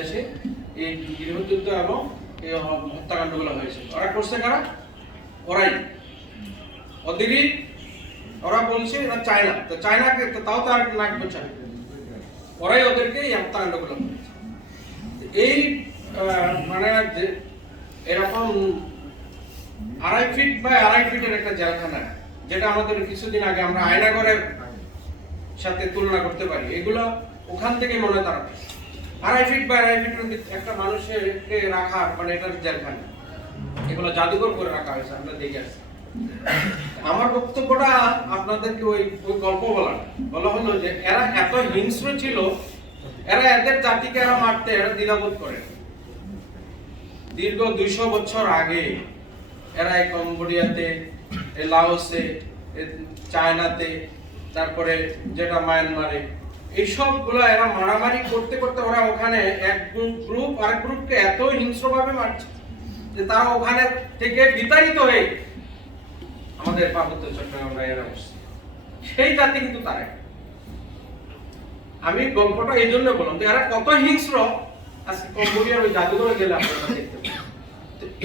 এসে এই গৃহযুদ্ধ এবং এই হত্যাকাণ্ডগুলো হয়েছে। ওরা করছে কারা? ওরাই। ওদেরই ওরা বলছে এরা চায়না। তো চায়নাকে তাও তার নাক বোঝায় ওরাই ওদেরকে এই হত্যাকাণ্ডগুলো করেছে। এই মানে এরকম আড়াই ফিট বা আড়াই ফিটের একটা জেলখানা, যেটা আমাদের কিছুদিন আগে আমরা আয়নাগরের সাথে তুলনা করতে পারি, এগুলো ওখান থেকে মনে হয় তারা আড়াই ফিট বা আড়াই ভিত- একটা মানুষকে রাখা মানে এটার জেলখানা। এগুলো জাদুঘর করে রাখা হয়েছে, আমরা দেখে আসছি। আমার বক্তব্যটা আপনাদেরকে ওই ওই গল্প বলা। বলা হলো যে, এরা এত হিংস্র ছিল, এরা এদের জাতিকে এরা মারতে, এরা দ্বিধাবোধ করে। দীর্ঘ দুইশো বছর আগে, এরা এই কম্বোডিয়াতে লাওসে চায়নাতে, তারপরে যেটা মায়ানমারে এইসবগুলো এরা মারামারি করতে করতে ওরা ওখানে এক গ্রুপ আরেক গ্রুপকে এত হিংস্রভাবে মারছে যে তারা ওখানে থেকে বিতাড়িত হয়ে আমাদের পার্বত্য চট্টগ্রাম এরা বসছে। সেই জাতি কিন্তু তারা আমি গল্পটা এই জন্য বললাম তো এরা কত হিংস্র, আজকে কম্বোডিয়ার ওই জাদুঘরে গেলে আপনারা দেখতে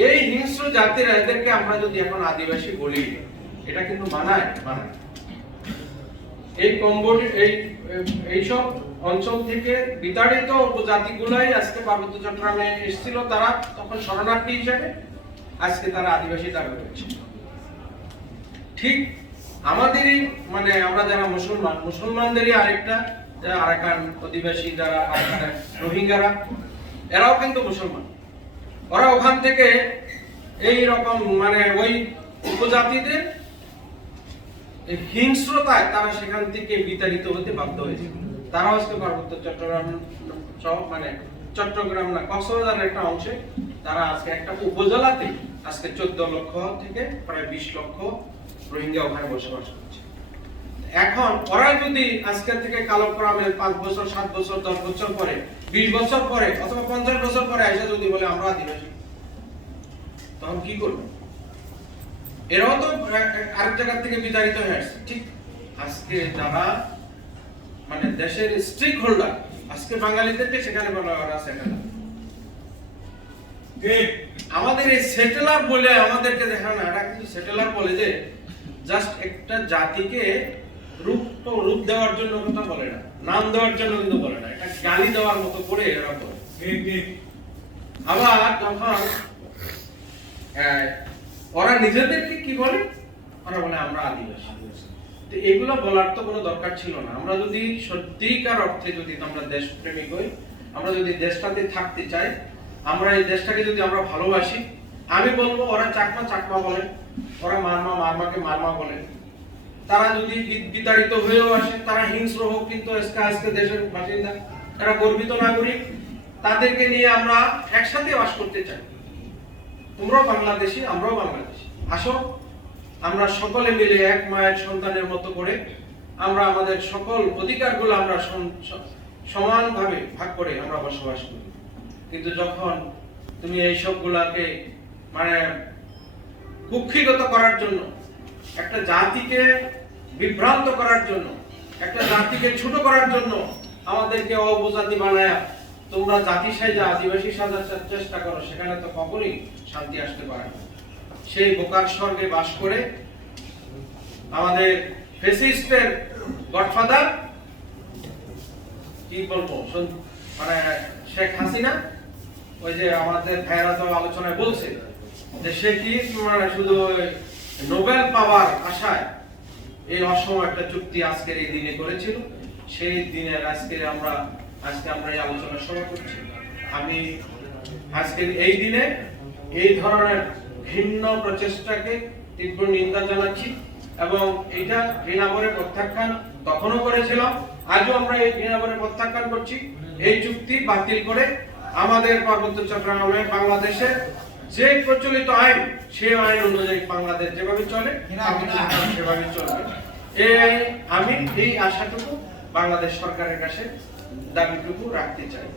এই হিংস্র জাতিরা এদেরকে আমরা যদি এখন আদিবাসী বলি, এটা কিন্তু মানায় মানায়। এই কম্বোডি এই, এইসব অঞ্চল থেকে বিতাড়িত উপজাতিগুলাই আজকে পার্বত্য চট্টগ্রামে এসেছিল তারা, তখন শরণার্থী হিসেবে আজকে তারা আদিবাসী দাবি করছে ঠিক আমাদেরই মানে আমরা যারা মুসলমান, মুসলমানদেরই আরেকটা আরাকান অধিবাসী, যারা রোহিঙ্গারা, এরাও কিন্তু মুসলমান। ওরা ওখান থেকে এই রকম মানে ওই উপজাতিদের হিংস্রতায় তারা সেখান থেকে বিতাড়িত হতে বাধ্য হয়েছে। তারা আজকে পার্বত্য চট্টগ্রাম সহ মানে চট্টগ্রাম না, কক্সবাজারের একটা অংশে তারা আজকে একটা উপজেলাতে আজকে চোদ্দ লক্ষ থেকে প্রায় বিশ লক্ষ রোহিঙ্গা ওখানে বসবাস করছে। এখন ওরা যদি আজকে থেকে কালক্রমে পাঁচ বছর, সাত বছর, দশ বছর পরে, বিশ বছর পরে অথবা পঞ্চাশ বছর পরে এসে যদি বলে, আমরা আদিবাসী, তখন কি করবে? এরাও তো আরেক জায়গা থেকে বিতাড়িত হয়ে আসছে। ঠিক আজকে যারা মানে দেশের স্ট্রিক হোল্ডার আজকে বাঙালিদেরকে সেখানে বলা হয় সেটেলার আমাদের এই সেটেলার বলে আমাদেরকে দেখানো এটা কিন্তু সেটেলার বলে যে জাস্ট একটা জাতিকে রূপ রূপ দেওয়ার জন্য কথা বলে না নাম দেওয়ার জন্য কিন্তু বলে না এটা গালি দেওয়ার মতো করে এরা বলে। আবার যখন ওরা নিজেদেরকে কি বলে? ওরা বলে, আমরা আদিবাসী। তো এগুলো বলার তো কোনো দরকার ছিল না। আমরা যদি সত্যিকার অর্থে যদি আমরা দেশপ্রেমিক হই, আমরা যদি দেশটাতে থাকতে চাই, আমরা এই দেশটাকে যদি আমরা ভালোবাসি, আমি বলব, ওরা চাকমা চাকমা বলে, ওরা মারমা মারমাকে মারমা বলে। তারা যদি বিতাড়িত হয়েও আসে, তারা হিংস্র হোক, কিন্তু আজকে আজকে দেশের বাসিন্দা তারা গর্বিত নাগরিক, তাদেরকে নিয়ে আমরা একসাথে বাস করতে চাই। তোমরাও বাংলাদেশি, আমরাও বাংলাদেশি। আসো, আমরা সকলে মিলে এক মায়ের সন্তানের মতো করে আমরা আমাদের সকল অধিকারগুলো আমরা সমানভাবে ভাগ করে আমরা বসবাস করি। কিন্তু যখন তুমি এই সবগুলাকে মানে কুক্ষিগত করার জন্য, একটা জাতিকে বিভ্রান্ত করার জন্য, একটা জাতিকে ছোট করার জন্য আমাদেরকে অবজাতি বানায়া তোমরা জাতি সাজা, আদিবাসী সাজার চেষ্টা করো, সেখানে তো কখনোই শান্তি আসতে পারে সেই বোকার স্বর্গে বাস করে আমাদের ফেসিস্টের গডফাদার, কি বলব মানে শেখ হাসিনা, ওই যে আমাদের ভাইয়েরা তো আলোচনায় বলছে যে সে কি মানে শুধু নোবেল পাওয়ার আশায় এই অসম একটা চুক্তি আজকের এই দিনে করেছিল, সেই দিনের আজকে আমরা আজকে আমরা এই আলোচনা সভা করছি। আমি আজকের এই দিনে এই ধরনের ভিন্ন প্রচেষ্টাকে তীব্র নিন্দা জানাচ্ছি এবং এটা ঘৃণাভরে প্রত্যাখ্যান তখনও করেছিলাম, আজও আমরা এই ঘৃণাভরে প্রত্যাখ্যান করছি। এই চুক্তি বাতিল করে আমাদের পার্বত্য চট্টগ্রামে বাংলাদেশে যে প্রচলিত আইন, সেই আইন অনুযায়ী বাংলাদেশ যেভাবে চলে সেভাবে চলবে। এই আমি এই আশাটুকু বাংলাদেশ সরকারের কাছে দাবিটুকু রাখতে চাই।